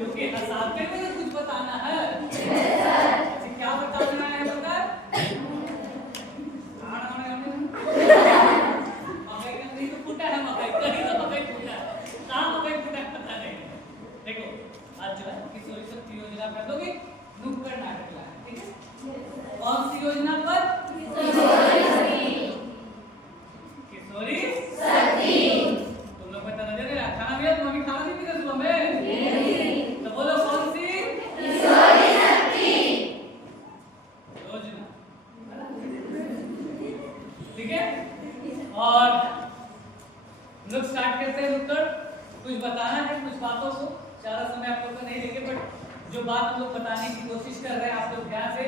क्योंकि असाध्य में तो कुछ बताना है। अच्छा, क्या बताना है बता? मकई का नहीं तो फूटा है, मकई कहीं तो मकई फूटा है, कहाँ मकई फूटा है पता नहीं। देखो आज जो है किशोरी शक्ति योजना कर लोगे, नुक्कड़ नाटक लाए, ठीक है? कौन सी योजना पर? किशोरी शक्ति। तुम लोग पता नजर नहीं, खाना दिया तो मम्मी खाना नहीं पीते सुबह में, तो बोलो कौन सी? किशोरी शक्ति योजना, ठीक है? और लोग स्टार्ट करते हैं नुक्कड़। कुछ बताना है कुछ बातों को, ज्यादा समय आप लोग को नहीं लेंगे, बट जो बात हम लोग बताने की कोशिश कर रहे हैं आप लोग ध्यान से।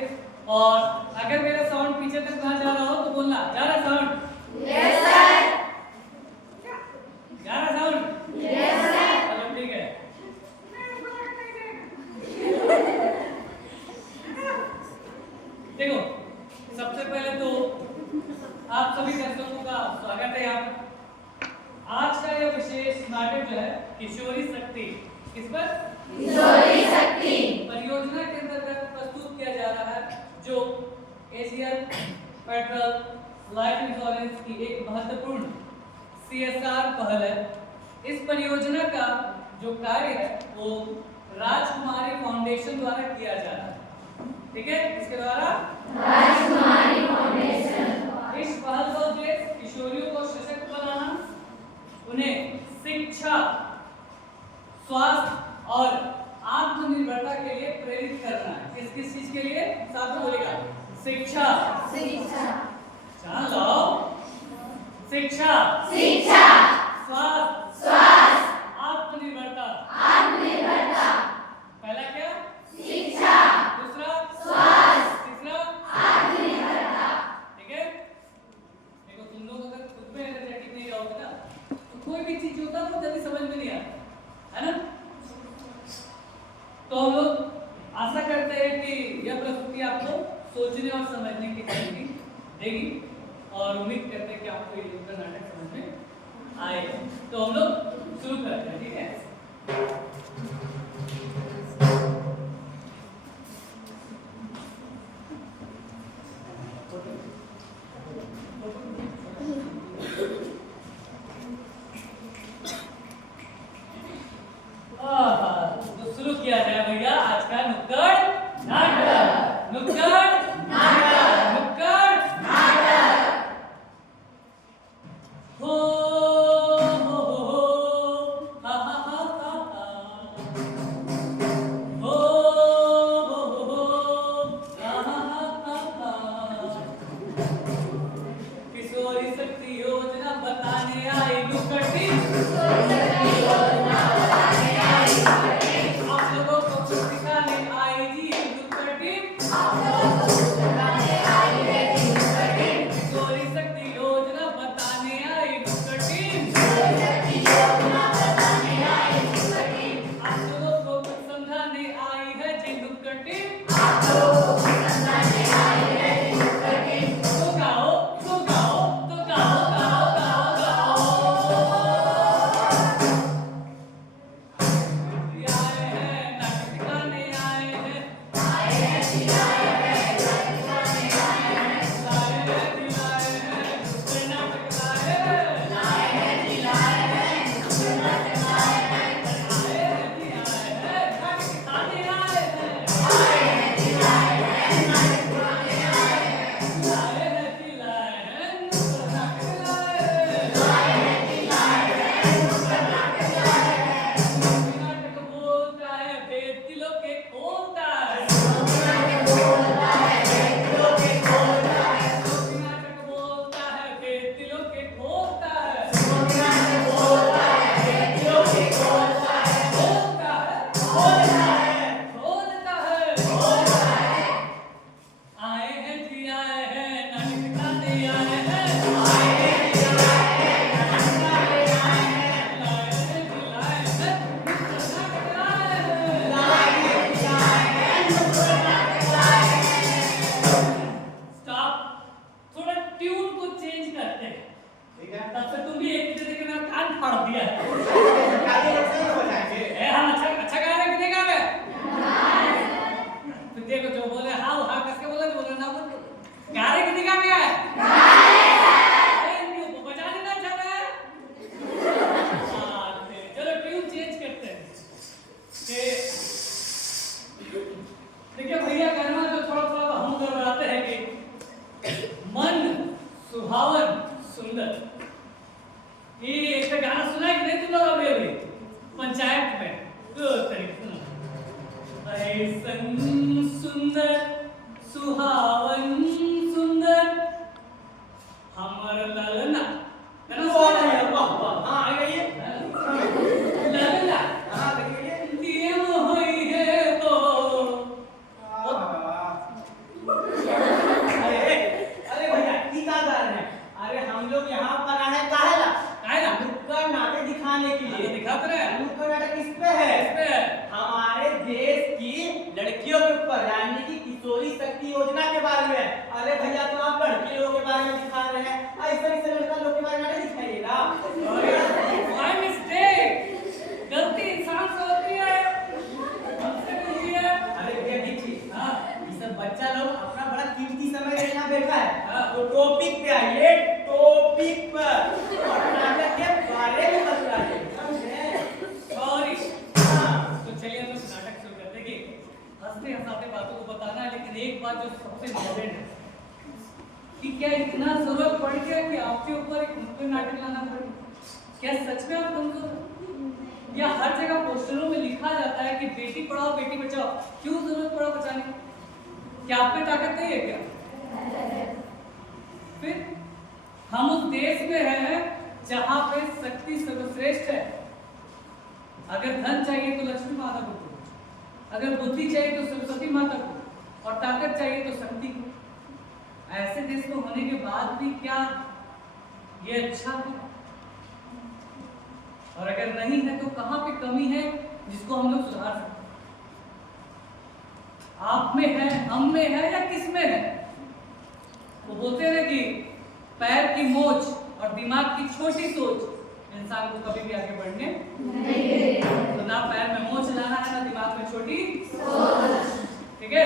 और अगर मेरा साउंड पीछे तक ना जा रहा हो तो बोलना, जा रहा साउंड? Yes sir. जा रहा साउंड? Yes sir. चलो ठीक है। देखो सबसे पहले तो आप सभी दर्शकों का स्वागत है यहाँ पर। आज का यह विशेष नाटक जो है किशोरी शक्ति, किस पर? किशोरी शक्ति परियोजना के अंतर्गत प्रस्तुत किया जा रहा है, जो एशियन फेडरल लाइफ इंश्योरेंस की एक महत्वपूर्ण CSR पहल है। इस परियोजना का जो कार्य है वो राजकुमारी फाउंडेशन द्वारा किया जा रहा है, ठीक है? इसके द्वारा राजकुमारी फाउंडेशन। इस पहल का उद्देश्य किशोरियों को सशक्त बनाना, उन्हें शिक्षा, स्वास्थ्य और आत्मनिर्भरता के लिए प्रेरित करना है। किस किस चीज के लिए? साथ में बोलेगा, शिक्षा, चलो शिक्षा, स्वास्थ्य, आत्मनिर्भरता। पहला क्या? शिक्षा, दूसरा स्वास्थ्य, तीसरा आत्मनिर्भरता, ठीक है? देखो तुम लोग अगर खुद में एनर्जेटिक नहीं रहोगे ना तो कोई भी चीज होता है तो जल्दी समझ में नहीं आता, है ना? तो हम लोग आशा करते हैं कि यह प्रस्तुति आपको सोचने और समझने की शक्ति देगी, और उम्मीद करते हैं कि आपको ये नुक्कड़ नाटक समझ में आएगा। तो हम लोग शुरू करते हैं, ठीक है? तो शुरू किया जाए भैया आज का नुक्कड़ नाटक। हो कि देखिए भैया कहना जो थोड़ा थोड़ा तो हम गड़बड़ाते हैं कि मन सुहावन सुंदर। ये एक गाना सुना है कि नहीं तुम लोग अभी पंचायत में? तो ऐसन सुंदर सुहावन सुंदर हमर ललना ललना दिए मोहई है तो अरे भैया की का कारण है? अरे हम लोग यहाँ पर आए हैं काहेला? नुक्कड़ नाटक दिखाने के लिए। दिखाते रहे। नुक्कड़ नाटक किस पे है? हमारे देश की लड़कियों के ऊपर, यानी कि किशोरी शक्ति योजना के बारे में। अरे भैया तो आप लड़के लोगों के बारे में दिखा रहे हैं, ऐसे लड़का लोग के बारे में नहीं दिखाइएगा। माय मिस्टेक, गलती इंसान से होती है, हमसे नहीं हुई है। अरे भैया देखिए, हाँ ये सब बच्चा लोग अपना बड़ा कीमती समय यहाँ बैठा है, तो टॉपिक पे आइए, टॉपिक पर और नाटक के बारे में बताइए, समझे? सॉरी। तो चलिए हम लोग नाटक शुरू करते हैं कि हंसते हंसाते बातों को बताना है, लेकिन एक बात जो सबसे इम्पोर्टेंट है कि क्या इतना जरूरत पड़ गया कि आपके ऊपर एक नुक्कड़ नाटक लाना पड़े? क्या सच में आप कमजोर हैं? या हर जगह पोस्टरों में लिखा जाता है कि बेटी पढ़ाओ बेटी बचाओ, क्यों जरूरत पड़ा बचाने की? क्या आप में ताकत नहीं है क्या? फिर हम उस देश में हैं जहां पे शक्ति सर्वश्रेष्ठ है। अगर धन चाहिए तो लक्ष्मी माता को दो, अगर बुद्धि चाहिए तो सरस्वती माता को, और ताकत चाहिए तो शक्ति को। ऐसे देश को होने के बाद भी क्या ये अच्छा है? और अगर नहीं है तो कहां पे कमी है जिसको हम लोग सुधार सकते हैं? आप में है, हम में है, या किस में है? वो बोलते हैं कि पैर की मोच और दिमाग की छोटी सोच इंसान को कभी भी आगे बढ़ने नहीं। तो ना पैर में मोच लाना है, ना दिमाग में छोटी सोच। ठीक है,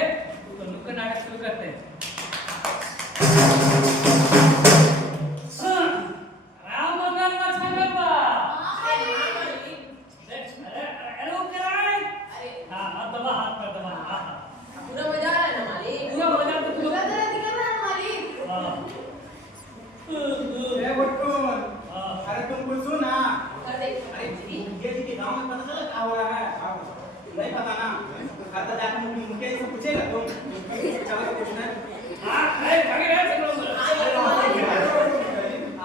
तो नुक्कड़ नाटक शुरू करते हैं। राम मंगल लक्ष्मण बा। हाँ दबा हाथ पर दबा। पूरा मजा आ रहा है ना मालिक? पूरा मजा तो पूरा तरह दिख रहा है मालिक। ए बट्टू, अरे तुम कुछ सुना? अरे अरे ये जी के गांव में पता चला क्या हो रहा है? नहीं पता ना? खाता जाकर मुझे से पूछेगा तुम? चलो पूछना। अरे भागे रहे सब लोग।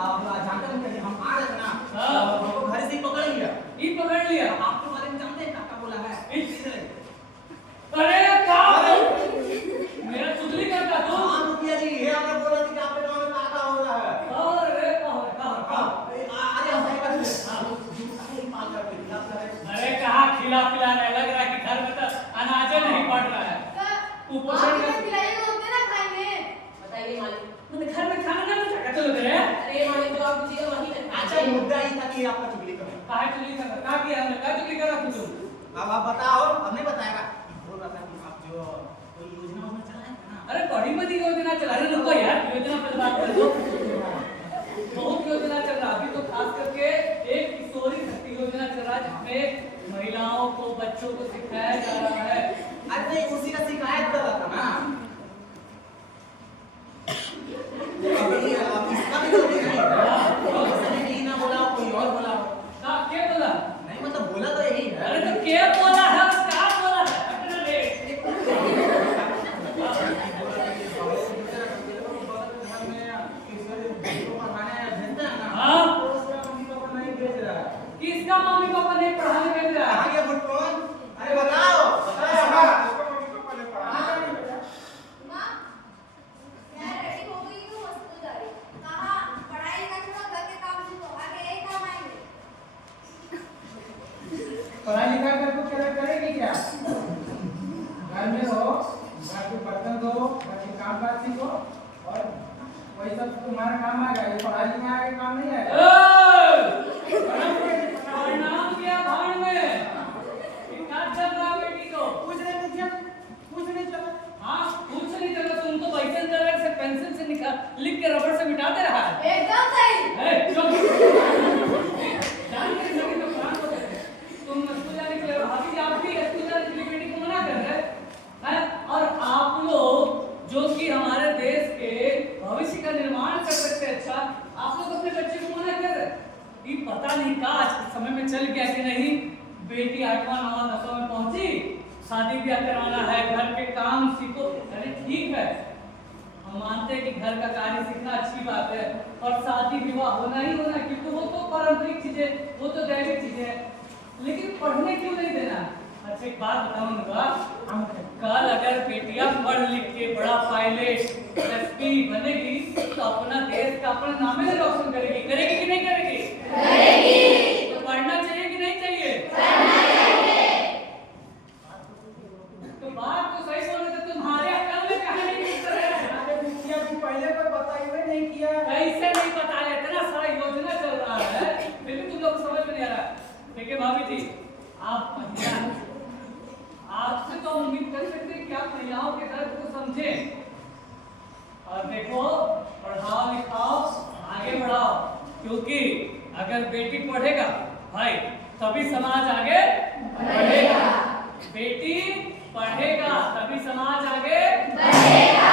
आप जानते हैं हम आ रहे थे ना, हमको घर से ही पकड़ लिया। ये पकड़ लिया। आपके बारे में जानते हैं क्या बोला है? अरे क्या मेरा चुगली करता तू? हाँ मुखिया जी, ये आपने बोला था कि आपके गांव में क्या हो रहा है? अरे अरे कहाँ खिला पिला रहे? लग रहा है कि घर में तो अनाज नहीं पड़ रहा है। कुपोषण का बताइए मालिक। मतलब घर में खाना नहीं बचा चलो तेरे। अरे मालिक तो आप किसी का वही अच्छा मुद्दा ही था कि आपका चुगली करें। काहे चुगली कर रहा? क्या किया हमने? क्या चुगली करा तू? अब आप बताओ, अब नहीं बताएगा। बोल रहा था कि आप जो कोई योजना में चलाए थे ना। अरे बड़ी बड़ी योजना चला रहे लोग यार, योजना पर बात कर दो। बहुत योजना चल रहा अभी तो, खास करके एक किशोरी शक्ति योजना चल रहा है जिसमें महिलाओं को, बच्चों को सिखाया जा रहा है। अरे उसी का शिकायत कर रहा था ना। आप इसका भी तो देख रहे हैं ना, बोला कोई और बोला। क्या बोला? नहीं मतलब बोला तो यही है। अरे तो क्या बोला है? क्या बोला है? अपना ले। हाँ किसका मम्मी पापा नहीं पढ़ाने भेज रहा है? ये बुटकौन? अरे बताओ पढ़ाई लिखाई करके करेगी क्या? घर में रहो, घर के बर्तन धो, घर के काम काज सीखो और वही सब तुम्हारा काम आएगा। ये पढ़ाई लिखाई का काम नहीं आएगा। परिणाम क्या भाड़ में? क्या चल रहा बेटी को? कुछ नहीं चला। हाँ कुछ नहीं चला। तुम तो पैसे कलर से पेंसिल से निकाल लिख के रबड़ से मिटाते रहा है। एकदम सही। चुप। जान के सभी तो काम होते हैं। तुम स्कूल जाने के लिए भाभी आप भी शादी ब्याह करवाना है, घर के काम सीखो। अरे ठीक है, हम मानते हैं कि घर का कार्य सीखना अच्छी बात है और शादी विवाह होना ही होना, क्योंकि वो तो पारंपरिक चीजें, वो तो दैविक चीजें हैं, लेकिन पढ़ने क्यों नहीं देना? अच्छा एक बात बताऊंगा, कल अगर बेटियां पढ़ लिख के बड़ा पायलट एसपी बनेगी तो अपना देश का अपना नाम ही रोशन करेगी। करेगी कि नहीं करेगी? करेगी। तो पढ़ना चाहिए कि नहीं चाहिए? तो बात तो सही बोल रहे थे, तुम्हारे अकल में कहाँ नहीं निकल रहा है? पहले कोई बताई हुए नहीं किया। कैसे नहीं पता है? इतना सारा योजना चल रहा है, फिर भी तुम लोग समझ में नहीं आ रहा। देखिए भाभी जी, आप महिला, आपसे तो उम्मीद कर सकते हैं कि आप महिलाओं के दर्द को समझें और देखो, पढ़ाओ लिखाओ, आगे बढ़ाओ, क्योंकि अगर बेटी पढ़ेगा भाई तभी समाज आगे बढ़ेगा। बेटी पढ़ेगा तभी समाज आगे बढ़ेगा।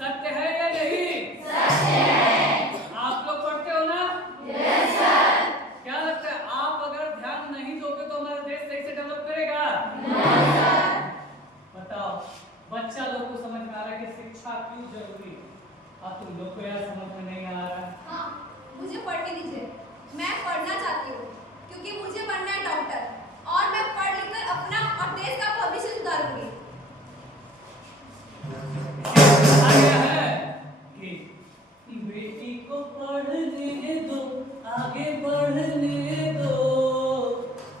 सत्य है या नहीं? सत्य है। आप लोग पढ़ते हो ना? Yes sir. क्या लगता है, आप अगर ध्यान नहीं दोगे तो हमारा देश सही से डेवलप करेगा? नहीं सर। बताओ, बच्चा लोग को समझ में आ रहा है कि शिक्षा क्यों जरूरी है, और तुम लोग को यार समझ में नहीं आ रहा है। हाँ, मुझे पढ़ने दीजिए। मैं पढ़ना चाहती हूँ क्योंकि मुझे बनना है डॉक्टर और मैं पढ़ लिख कर अपना और देश का भविष्य सुधारूंगी। कहा गया है कि बेटी को पढ़ने दो, आगे बढ़ने दो।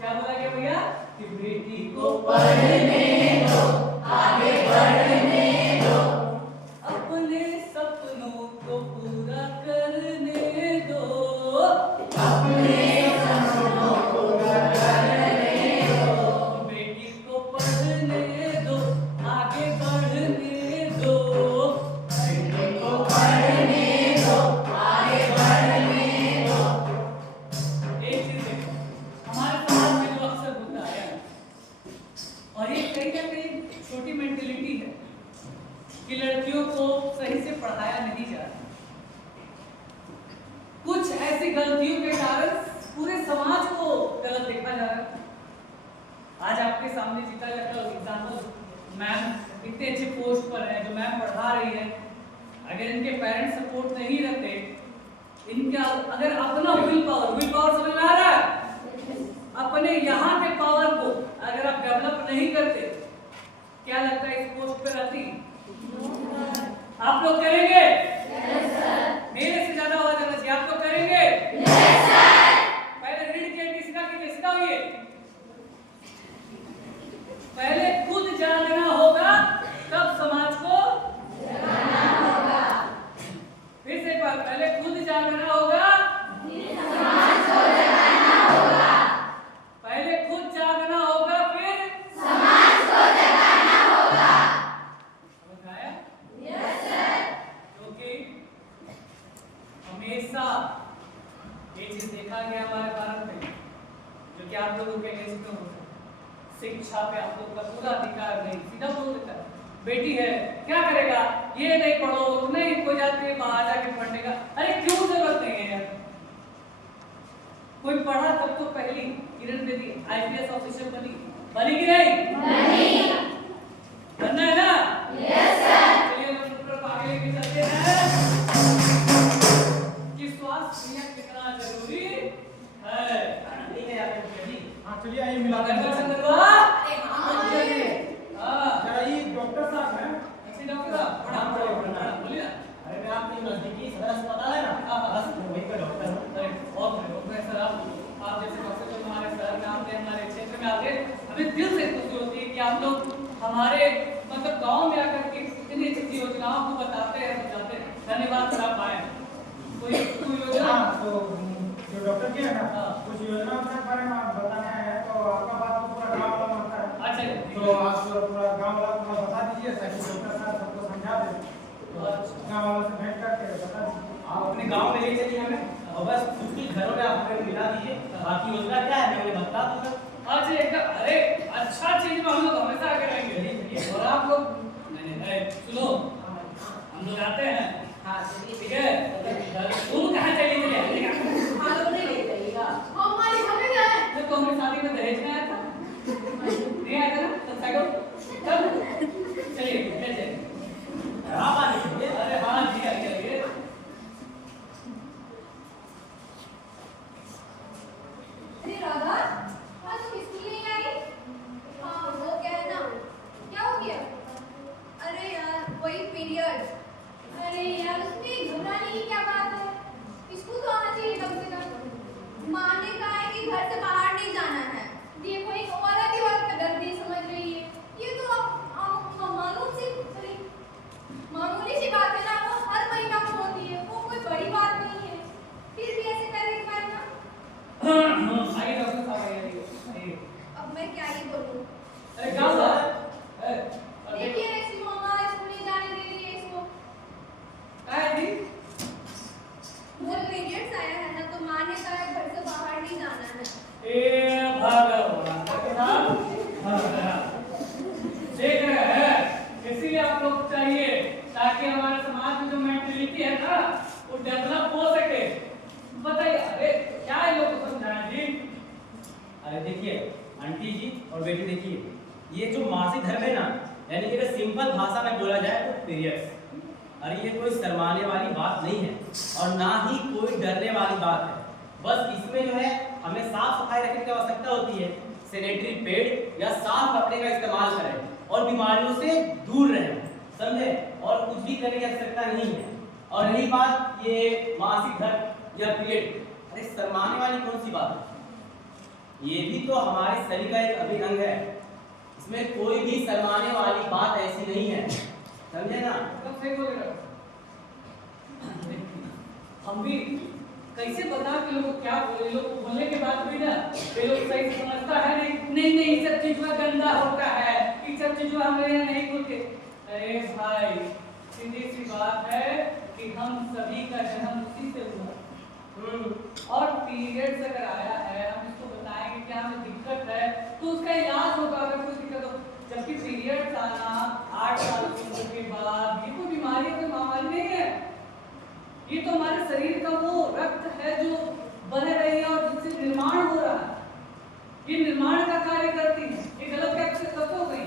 क्या बोला गया भैया? कि बेटी को पढ़ने दो, आगे बढ़ने दो, अपने सपनों को पूरा करने दो, अपने सपनों को पूरा करने दो, बेटी को पढ़ने दो, आगे बढ़ने दो, बेटी को पढ़ने दो, आगे बढ़ने दो। एक चीज देखो, हमारे समाज में जो अक्सर होता है, और ये कहीं ना कहीं छोटी मेंटेलिटी है कि लड़कियों को सही से पढ़ाया नहीं जा रहा। कुछ ऐसी गलतियों के कारण पूरे समाज को गलत देखा जा रहा है। आज आपके सामने जीता जाता एग्जाम्पल, मैम इतने अच्छे पोस्ट पर है, जो मैम पढ़ा रही है, अगर इनके पेरेंट्स सपोर्ट नहीं रहते, इनका अगर अपना विल पावर समझ में आ रहा है, अपने यहाँ के पावर को अगर आप डेवलप नहीं करते, क्या लगता है इस पोस्ट पे रहती? आप लोग करेंगे? Yes sir. मेरे से ज्यादा आवाज आना चाहिए। आप लोग करेंगे? Yes sir. पहले रीड के सीधा हुई, पहले खुद जानना होगा तब समाज को जगाना होगा। फिर से एक बार, पहले खुद जानना होगा फिर समाज को जगाना होगा। पहले खुद जागना होगा फिर समाज को जगाना होगा। समझ आया? Yes sir. क्योंकि हमेशा ये चीज देखा गया हमारे भारत में, जो कि आप लोगों के अगेंस्ट में होता है, शिक्षा पे आप लोग का पूरा अधिकार नहीं, सीधा बोल देता है बेटी है क्या करेगा, ये नहीं पढ़ो, नहीं कोई जाके बाहर जाके पढ़ने का। अरे क्यों जरूरत नहीं है यार? कोई पढ़ा तब तो पहली किरण बेदी आईपीएस ऑफिसर बनी कि नहीं? नहीं। बनना है ना? Yes sir. चलिए हम लोग आगे लेके चलते हैं कि स्वास्थ्य यह कितना जरूरी है। ठीक है यार जी। हाँ चलिए आइए मिला अरे हाँ चलिए। हाँ जरा ये डॉक्टर साहब हैं। अच्छी डॉक्टर साहब, प्रणाम बोलिए ना। अरे मैं आपके नजदीकी सदर अस्पताल है ना, बस वहीं पे डॉक्टर हूँ। अरे बहुत बढ़िया सर, आप जैसे डॉक्टर जो हमारे शहर में आते हैं, हमारे क्षेत्र में आते हैं, हमें दिल से खुशी होती है कि आप लोग हमारे मतलब गांव में आकर के इतनी अच्छी योजनाओं को बताते हैं, समझाते हैं। धन्यवाद सर, आप आए। कोई योजना? तो जो डॉक्टर जी है ना, कुछ योजना के बारे में आप बताना है, तो आपका बात तो पूरा गाँव वाला मानता है। अच्छा, तो आप पूरा गाँव वाला को बता दीजिए ताकि डॉक्टर साहब सबको समझा दें। गाँव वालों से भेंट करके बता दीजिए। आप अपने गांव में ले चलिए हमें, और बस कुछ घरों में आप हमें मिला दीजिए। बाकी योजना क्या है मैं उन्हें बता दूंगा। अच्छा एकदम, अरे अच्छा चीज में हम लोग हमेशा आगे रहेंगे। और आप लोग नहीं सुनो, हम लोग आते हैं। हाँ ठीक है, तुम कहाँ चली गई? हाँ लोग नहीं ले जाइएगा। हमारी हमें क्या है? तो हमने शादी में दहेज में आया था, नहीं आया था ना? तो साइकिल ना वो डेवलप हो सके। बताइए, अरे क्या है लोग को समझाएं जी? अरे देखिए आंटी जी और बेटी, देखिए ये जो मासिक धर्म है ना, यानी कि अगर सिंपल भाषा में बोला जाए तो पीरियड्स, अरे ये कोई शर्माने वाली बात नहीं है और ना ही कोई डरने वाली बात है। बस इसमें जो है हमें साफ सफाई रखने की आवश्यकता होती है, सैनिटरी पैड या साफ कपड़े का इस्तेमाल करें और बीमारियों से दूर रहें, समझे? और कुछ भी करने की आवश्यकता नहीं है। और रही बात ये मासिक धर्म या पीरियड, अरे शर्माने वाली कौन सी बात है? ये भी तो हमारे शरीर का एक अभिन्न अंग है, इसमें कोई भी शर्माने वाली बात ऐसी नहीं है, समझे ना? एकदम सही बोल रहे हो। हम भी कैसे बता कि लोग क्या बोले, लोग बोलने के बाद भी ना ये लोग सही से समझता है नहीं नहीं ये सब चीज गंदा होता है, ये सब चीज हमारे यहाँ नहीं बोलते। अरे भाई सीधी सी बात है कि हम सभी का जन्म उसी से हुआ और पीरियड्स अगर आया है, हम इसको बताएंगे कि हमें दिक्कत है तो उसका इलाज होगा अगर कोई दिक्कत हो। जबकि पीरियड्स आना 8 साल की उम्र के बाद ये कोई बीमारी, कोई महामारी नहीं है, ये तो हमारे शरीर का वो रक्त है जो बह रही है और जिससे निर्माण हो रहा है, ये निर्माण का कार्य करती है। ये गलत कैसे कब हो गई,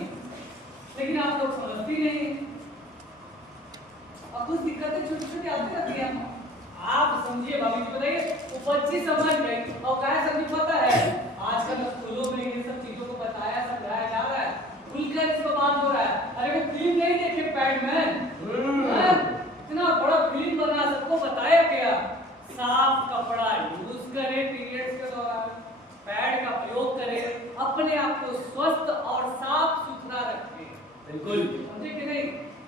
लेकिन आप लोग समझती नहीं और कुछ दिक्कतें छोटी छोटी आती रहती है। आप समझिए भाभी जी, बताइए वो बच्ची समझ गई और क्या समझ पता है, आजकल स्कूलों में ये सब चीजों को बताया समझाया जा रहा है, खुलकर इसको बात हो रहा है। अरे वो फिल्म नहीं देखे पैडमैन, इतना बड़ा फिल्म बना, सबको बताया गया साफ कपड़ा यूज करें पीरियड्स के दौरान, पैड का प्रयोग करें, अपने आप को स्वस्थ और साफ सुथरा रखें। बिल्कुल, समझे कि नहीं?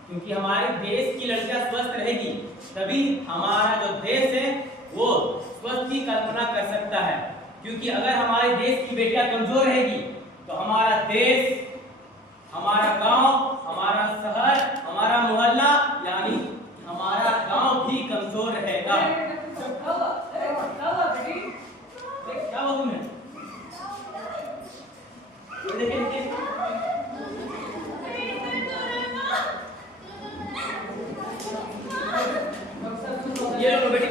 क्योंकि हमारे देश की लड़कियां स्वस्थ रहेगी तभी हमारा जो देश है वो स्वस्थ की कल्पना कर सकता है। क्योंकि अगर हमारे देश की बेटियां कमजोर रहेगी तो हमारा देश, हमारा गांव, हमारा शहर, हमारा मोहल्ला यानी हमारा गांव भी कमजोर रहेगा। क्या बोलूं मैं? देखिए ये लो बेटी,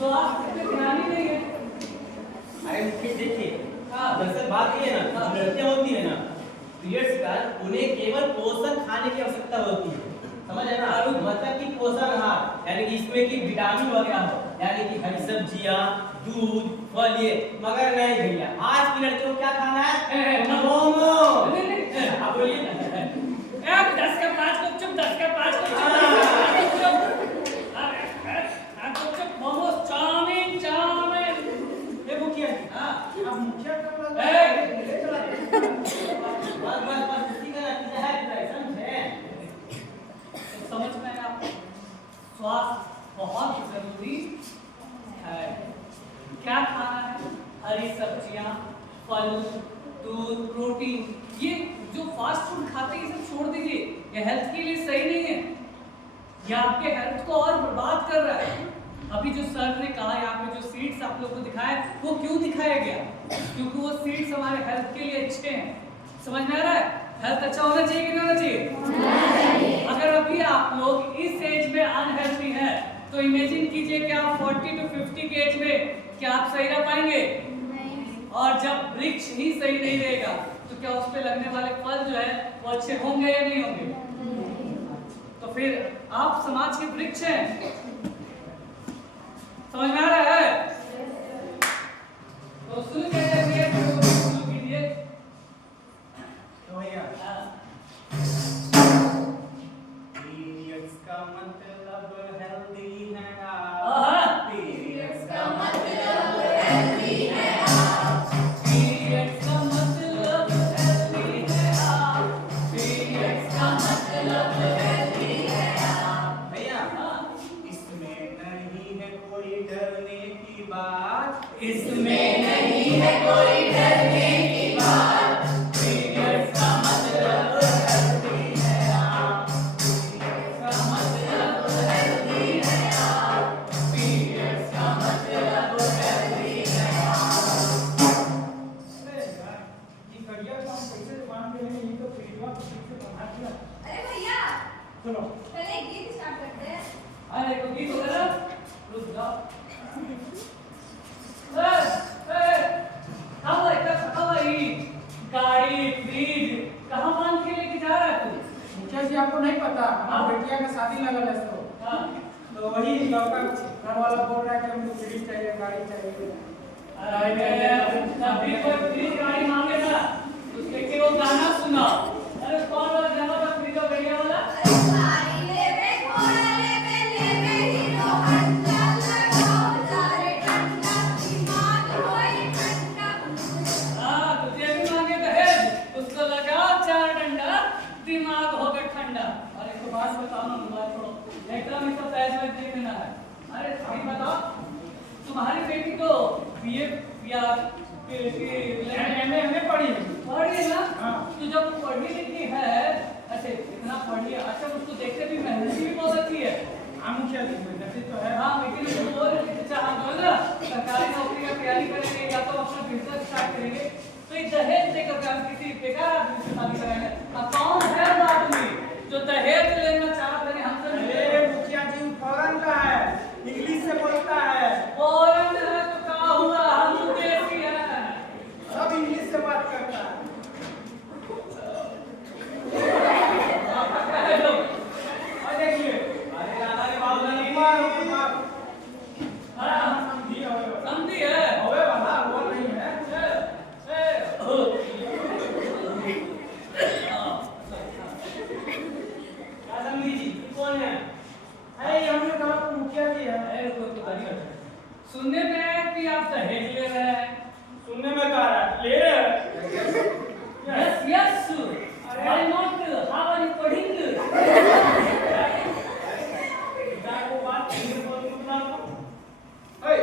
तो आप ध्यान ही नहीं है। अरे मुझे देखिए, दरअसल बात ये है ना, लड़कियां होती है ना पीरियड्स का, उन्हें केवल पोषण खाने की आवश्यकता होती है, समझ है ना? मतलब कि पोषण आहार, यानी कि इसमें कि विटामिन वगैरह हो, यानी कि हरी सब्जियां, दूध, फल, ये। मगर नहीं भैया, आज की लड़कियों को क्या खाना है? मोमो। आप बोलिए ना, 10 का 5 को चुप, 10 का 5 को चुप, मोमोज, चाउमीन, ये मुखिया जी, अब मुखिया का बस उसी का नतीजा है, समझे? समझ में आया आपको? स्वास्थ्य बहुत जरूरी है। क्या खाना है? हरी सब्जियां, फल, दूध, प्रोटीन, ये जो फास्ट फूड खाते हैं ये सब छोड़ दीजिए, ये हेल्थ के लिए सही नहीं है, ये आपके हेल्थ को और बर्बाद कर रहा है। अभी जो सर ने कहा यहाँ पे जो सीड्स आप लोग को दिखाए, वो क्यों दिखाया गया? क्योंकि वो सीड्स हमारे हेल्थ के लिए अच्छे हैं। समझ में आ रहा है? हेल्थ अच्छा होना चाहिए कि नहीं होना चाहिए? अगर अभी आप लोग इस एज में अनहेल्थी हैं तो इमेजिन कीजिए कि आप 40 to 50 के एज में क्या आप सही रह पाएंगे? और जब वृक्ष ही सही नहीं रहेगा तो क्या उस पे लगने वाले फल जो है वो अच्छे होंगे या नहीं होंगे? तो फिर आप समाज के वृक्ष हैं। समझ में आ रहा है? तो शुरू कीजिए, शुरू कीजिए। तो भैया पीरियड्स का मतलब हेल्दी है आप। पीरियड्स का मतलब हेल्दी है आप। पीरियड्स का मतलब हेल्दी है आप। पीरियड्स का मतलब हेल्दी है आप। भैया, इसमें नहीं है कोई डरने की बात, इसमें नहीं है कोई डरने की बात। पीरियड्स का मतलब हेल्दी है आप। पीरियड्स का मतलब सुनो चलिए गीत स्टार्ट करते हैं। अरे को गीत होगा ना, रुक जाओ। गाड़ी फ्रिज कहाँ मान के लेके जा रहा है तू? मुखिया जी आपको नहीं पता हमारी बेटिया का शादी लगल है तो हाँ। तो वही लड़का घर वाला बोल रहा है कि हमको फ्रिज चाहिए गाड़ी चाहिए। अरे तभी कोई फ्रिज गाड़ी मांगेगा उसके के वो गाना सुना। अरे कौन वाला गाना था फ्रिज और गैया वाला? अरे गाड़ी लेवे घोड़ा लेवे हीरो हंडा लगाओ जारे ठंडा दिमाग होए ठंडा। हाँ तुझे भी मांगे दहेज उसको लगाओ 4 डंडा दिमाग हो गया ठंडा। अरे एक बात बताओ ना, बात छोड़ो एकदम इसका पैसा दे देना है। अरे सही बताओ तुम्हारी बेटी को बीए या एमए पढ़ी है। पढ़ी है ना? हाँ। तो जब पढ़ी लिखी है अच्छा इतना पढ़ी है, अच्छा उसको देखते भी मेहनती भी बहुत अच्छी है। हाँ मुखिया जी मेहनती तो है। हाँ लेकिन उसको बोल रहे थे चाह दो ना सरकारी नौकरी का तैयारी करेंगे या तो अपना बिजनेस स्टार्ट करेंगे तो ये दहेज देकर के हम किसी बेकार आदमी से शादी कराएंगे। अब कौन है वो आदमी जो दहेज लेना चाहते हैं हमसे? अरे मुखिया जी फॉरेन का है, इंग्लिश से बोलता है, फौरन है तो क्या हुआ, हम तो देसी हैं। सब इंग्लिश से बात करता है। और देखिए अरे दादा रे बाबू ने समझी है? होवे वाला वो नहीं है। क्या समझी जी कौन है? अरे हमने कहा तो मुखिया जी है। सुनने में आया कि आप दहेज ले रहे हैं। सुनने में कह रहा है ले रहे हैं। Yes yes why not, how are you पढ़िंग? को बात इंग्लिश बोल के बता दो। ओए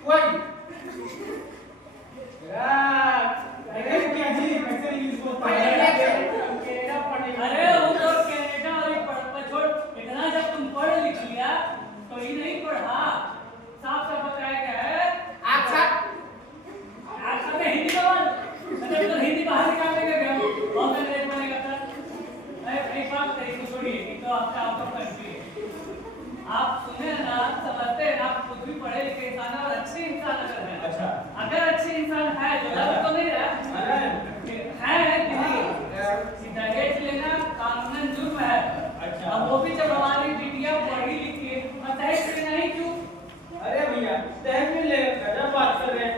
वही अरे मुखिया जी कैसे इंग्लिश बोलता है? केड़ा पढ़े अरे वो तो कनाडा वाली पढ़ छोड़, इतना जब तुम पढ़ लिख लिया तो ये नहीं पढ़ा, साफ साफ बताया गया है। अच्छा आज सब हिंदी बोल, अगर तो हिंदी बाहर निकालने का गया बहुत अंग्रेज बनेगा सर। अरे एक बात कही तो छोड़िए, ये तो आपका आउट ऑफ कंट्री है। आप सुने ना, समझते हैं, आप खुद भी पढ़े लिखे इंसान और अच्छे इंसान अगर हैं। अच्छा। अगर अच्छे इंसान है तो लग तो नहीं रहा है कि नहीं? दहेज लेना कानूनन जुर्म है। अच्छा। अब वो भी जब हमारी बिटिया पढ़ी लिखी है और दहेज लेना ही क्यों? अरे भैया दहेज में ले गजब बात कर रहे हैं।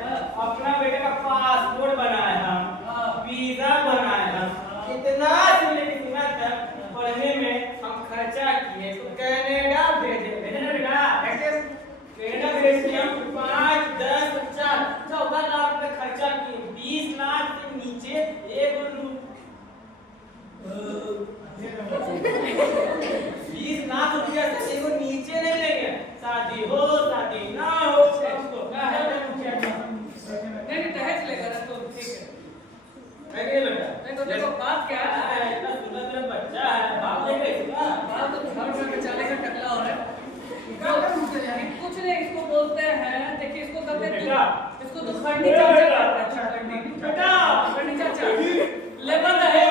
अपना बेटे का पासपोर्ट बनाए हम, हाँ। वीजा बनाए हम, हाँ। इतना सुनने की सुना था पढ़ने में हम खर्चा किए तो कनाडा भेजे भेजे ना बेटा कनाडा भेज के हम 5, 10, 14 लाख रुपए खर्चा किए। 20 लाख से नीचे एक 20 लाख रुपया से एगो नीचे नहीं लेंगे। शादी हो शादी ना हो उसको क्या है मुखिया जी? नहीं दहेज लेगा ना तो ठीक है। कहिए बेटा देखो देखो बात क्या है, इतना सुंदर बच्चा है बाप लेके इसका बात तो घर में बेचारे का टकला हो रहा है। कुछ नहीं इसको बोलते हैं, देखिए इसको कहते हैं बेटा। इसको तो फर्नीचर कहते हैं। बेटा। फर्नीचर लेबर दहेज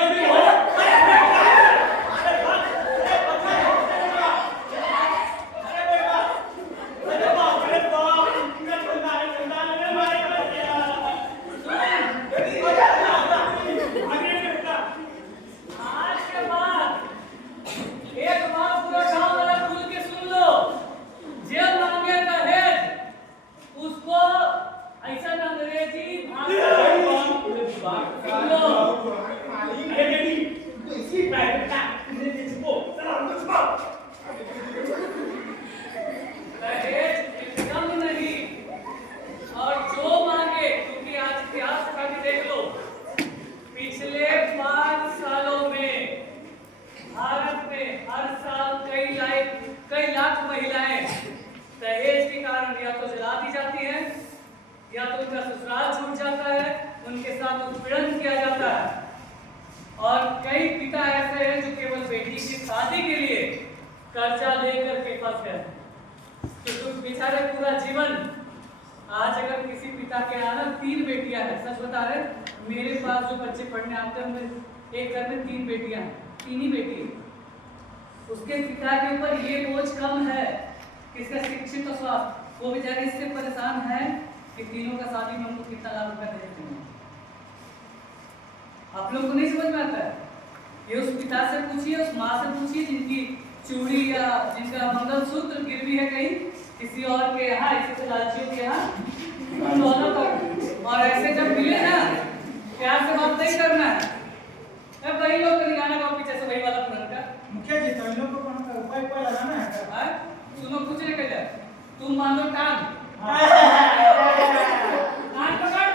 आज के बाद एक बार पूरा गांव वाला खुल के सुन लो, जे मांगे दहेज उसको ऐसा अंग्रेजी भाषा सुन लो। दहेज एकदम नहीं, और जो मांगे क्योंकि आज इतिहास का भी देख लो, पिछले 5 सालों में भारत में हर साल कई लाख महिलाएं दहेज के कारण या तो जला दी जाती हैं या तो उनका ससुराल छूट जाता है, उनके साथ उत्पीड़न किया जाता है। और कई पिता ऐसे हैं जो केवल बेटी की शादी के लिए कर्जा लेकर के फंस गए, तो तुम बेचारे पूरा जीवन। आज अगर किसी पिता के यहाँ ना 3 बेटियां हैं, सच बता रहे, मेरे पास जो बच्चे पढ़ने आते हैं उनमें एक घर में 3 बेटियां हैं, 3 ही बेटी हैं। उसके पिता के ऊपर ये बोझ कम है कि इसका शिक्षित और स्वास्थ्य, वो बेचारे इससे परेशान है कि तीनों का शादी में हमको कितना लाख रुपया दे देते हैं। आप लोग को नहीं समझ में आता है? ये उस पिता से पूछिए, उस माँ से पूछिए जिनकी चूड़ी या जिनका मंगलसूत्र गिरवी है कहीं किसी और के यहाँ, इसी लालचियों के यहाँ, उन दोनों का। और ऐसे जब मिले ना, प्यार से बात नहीं करना है। अब वही लोग गाना गाओ पीछे से वही वाला पुराना का। मुखिया जी, तो इन लोगों को कौन सा उपाय लगाना है? हाँ? सुनो कुछ नहीं कर जाए, तुम मान लो टांग पकड़,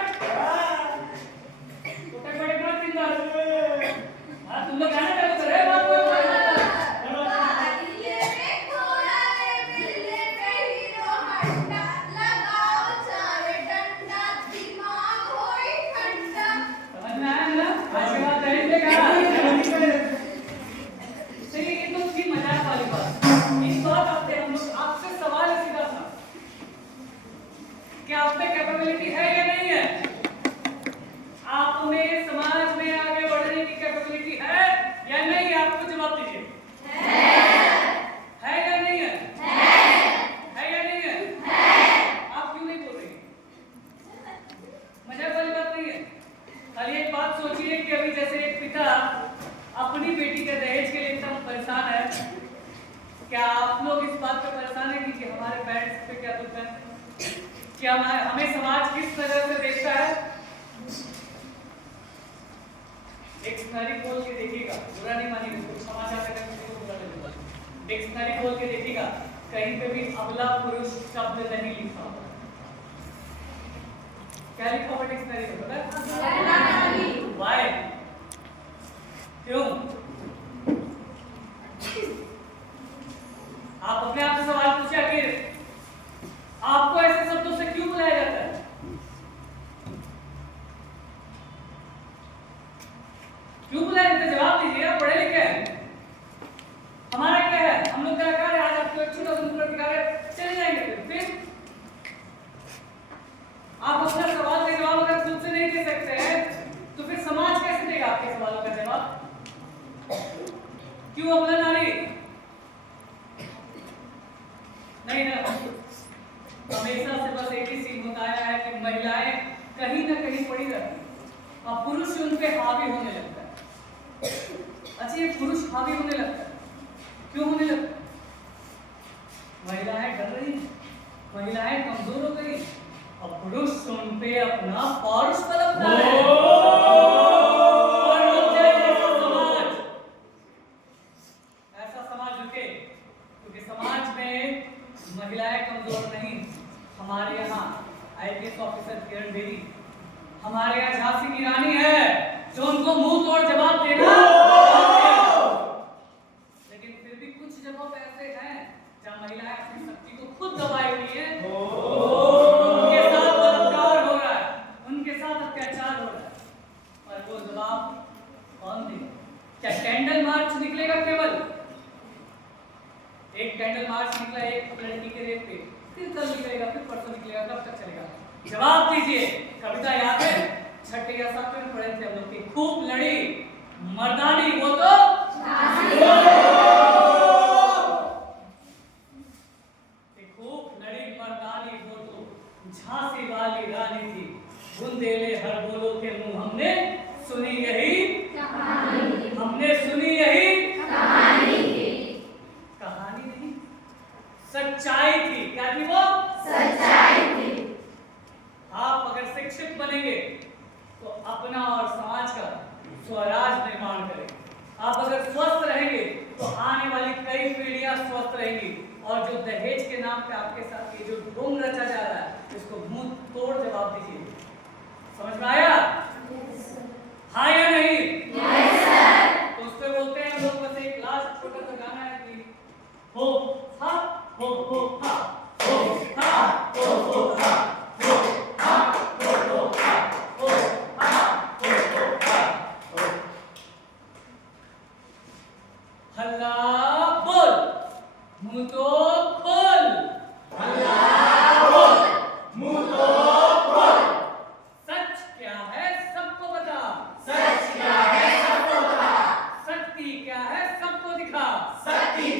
उठक बैठक करो 3 बार। हाँ, तुम लोग गाना चालू करो, बात कोई समझ में आया ना? आज के बाद दहेज लेगा। चलिए, ये तो थी मजाक वाली बात। इस बात आते हम लोग, आपसे सवाल है सीधा सा, क्या आप में कैपेबिलिटी है या नहीं है? आप में समाज में आगे बढ़ने की कैपेबिलिटी है या नहीं है? आपको जवाब दीजिए। है या नहीं है? है या नहीं है? आप क्यों नहीं बोल रही? मजाक वाली बात नहीं है। खाली एक बात सोचिए कि अभी जैसे एक पिता अपनी बेटी के दहेज के लिए इतना परेशान है, क्या आप लोग इस बात पर परेशान हैं कि हमारे पेरेंट्स पे क्या दुख है? क्या हमें समाज किस नजर से देखता है? डिक्शनरी खोल के देखिएगा, बुरा नहीं मानिएगा, समाज आता है किसी को बुरा नहीं लगता। डिक्शनरी खोल के देखिएगा, कहीं पे भी अबला पुरुष शब्द नहीं लिखा हुआ। क्या लिखा हुआ डिक्शनरी में पता है? वाई? क्यों? आप अपने आप से सवाल पूछे, आखिर आपको ऐसे शब्दों से क्यों बुलाया जाता है? क्यों बुलाया जाता है? जवाब दीजिए। आप पढ़े लिखे हैं, हमारा क्या है? हम लोग क्या कार्य, आज आपको एक छोटा सा कार्य चले जाएंगे। फिर आप अपना सवाल का जवाब अगर खुद से नहीं दे सकते हैं तो फिर समाज कैसे देगा आपके सवालों का जवाब? क्यों अबला नारी? नहीं ना, हमेशा से बस एक ही सीन बताया है कि महिलाएं कहीं ना कहीं पड़ी रहती हैं और पुरुष उन पे हावी होने लगता है। अच्छा, ये पुरुष हावी होने लगता है, क्यों होने लगता है? महिलाएं डर रही हैं, महिलाएं कमजोर हो गई और पुरुष उन पे अपना पौरुष पलटता है। और रुक जाए ऐसा समाज रुके, क्योंकि समाज में महिलाएं कमजोर नहीं। हमारे यहाँ IPS ऑफिसर किरण बेदी, हमारे यहाँ झांसी की रानी है जो उनको मुंह तोड़ जवाब देगा। लेकिन फिर भी कुछ जगहों पे ऐसे हैं जहाँ महिलाएं अपनी शक्ति को खुद दबाए हुई है, उनके साथ बलात्कार हो रहा है, उनके साथ अत्याचार हो रहा है, और वो जवाब कौन देगा? क्या कैंडल मार्च निकलेगा? केवल एक कैंडल मार्च निकला एक लड़की के रेप पे, फिर कल निकलेगा, फिर परसों निकलेगा, कब तक चलेगा? जवाब दीजिए। कविता याद है? छठे या सातवें में पढ़े थे हम लोग की, खूब लड़ी मर्दानी वो तो खूब लड़ी मर्दानी वो तो झांसी वाली रानी थी। बुंदेले हर बोलो के मुंह हमने सुनी यही कहानी, हमने सुनी यही कहानी नहीं, सच्चाई थी। क्या थी वो? सच्चाई थी। आप अगर शिक्षित बनेंगे तो अपना और समाज का स्वराज निर्माण करेंगे। आप अगर स्वस्थ रहेंगे तो आने वाली कई पीढ़ियां स्वस्थ रहेंगी। और जो दहेज के नाम पे आपके साथ ये जो ढोंग रचा जा रहा है, इसको मुंह तोड़ जवाब दीजिए। समझ में आया? हाँ या नहीं? Yes sir. तो उस पे बोलते हैं हम लोग, बस एक लास्ट छोटा सा गाना है कि हो हा हो हा हो हा हो हा हो हा हो हा हो हा हो हा। हल्ला बोल, मुंह तो खोल। हल्ला बोल, मुंह तो खोल। सच क्या है सबको बता, सच क्या है सबको बता। शक्ति क्या है सबको दिखा, शक्ति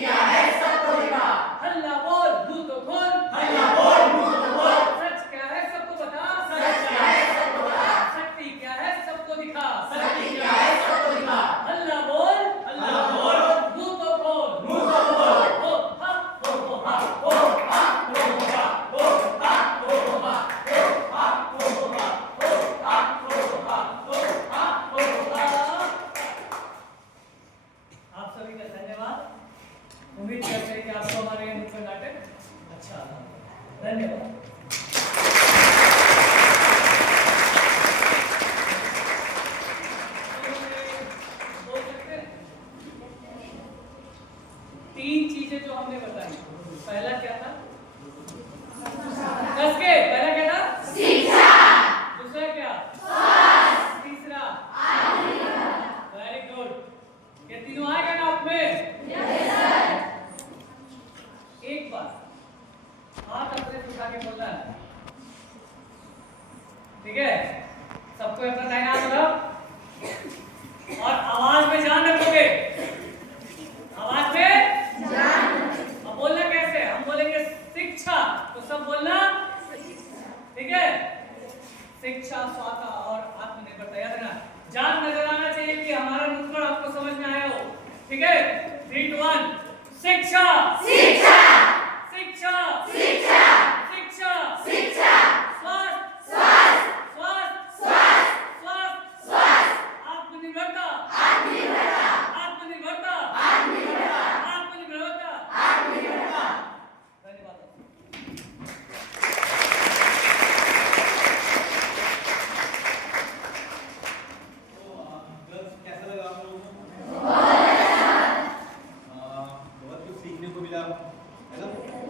कि आपको हमारे ये नुक्कड़ नाटक अच्छा लगा। धन्यवाद। बोल सकते हैं? 3 चीजें जो हमने बताई, पहला क्या था? कस के, पहला क्या था? शिक्षा। दूसरा क्या? स्वास्थ्य। तीसरा? Very good. ये तीनों आएगा ना आप में? Yes sir. एक बार हाथ अपने उठा के बोलना है, ठीक है? सबको अपना दाहिना हाथ उठाओ और आवाज में जान रखोगे। आवाज में जान। अब बोलना कैसे? हम बोलेंगे शिक्षा, तो सब बोलना ठीक है? शिक्षा, स्वास्थ्य और आत्मनिर्भरता, याद रखना। जान नजर आना चाहिए कि हमारा नुक्कड़ आपको समझ में आया हो, ठीक है? 3 2 1 शिक्षा शिक्षा शिक्षा शिक्षा शिक्षा शिक्षा स्वास्थ्य स्वास्थ्य स्वास्थ्य स्वास्थ्य स्वास्थ्य स्वास्थ्य आत्मनिर्भरता आत्मनिर्भरता आत्मनिर्भरता आत्मनिर्भरता आत्मनिर्भरता आत्मनिर्भरता। धन्यवाद। कैसा लगा आप लोगों को? बहुत कुछ सीखने को मिला है ना?